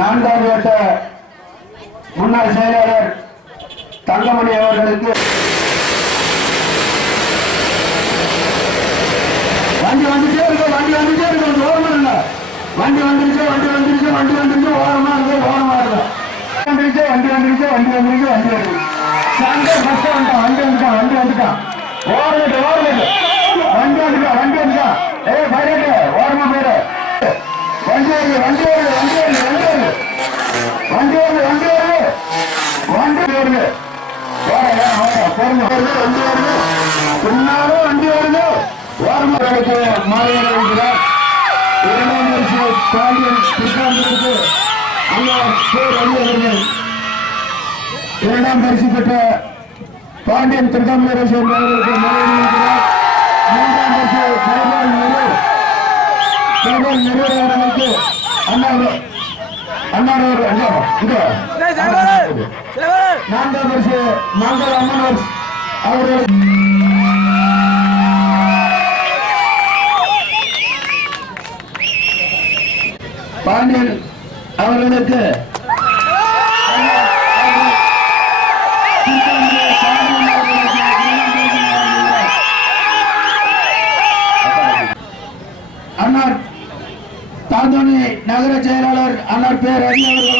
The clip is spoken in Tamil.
4வது வட்ட முன்னாள் செயலாளர் தங்கமணி அவர்களுக்கு வண்டி வந்துட்டே இருக்கு ஓரமா இருங்க. வண்டி வந்துருச்சு ஓரமா இருக்கு வண்டி வந்துட்டான் ஓரமிட்டு ஓரமா போயிரு. வண்டி பின்னாலும் வண்டி வருது. ஓரமாக்கு மாநில இருக்கிறார். 2ஆம் பரிசு பாண்டியன் கிருஷ்ணாந்தத்துக்கு அண்ணார் பேர் அறிஞர்கள். 2ஆம் பரிசு பெற்ற பாண்டியன் திருடம்பேரசு என்பவர்களுக்கு மாநில இருக்கிறார். 3ஆம் பரிசு சைபால் நிறுவனங்களுக்கு அண்ணார் 4ஆம் பரிசு மங்கள் அம்மன் அவர்கள் பாண்டியன் அவர்களுக்கு அண்ணார் தாந்தோணி நகர செயலாளர் அண்ணார் பேர் அறிஞர்கள்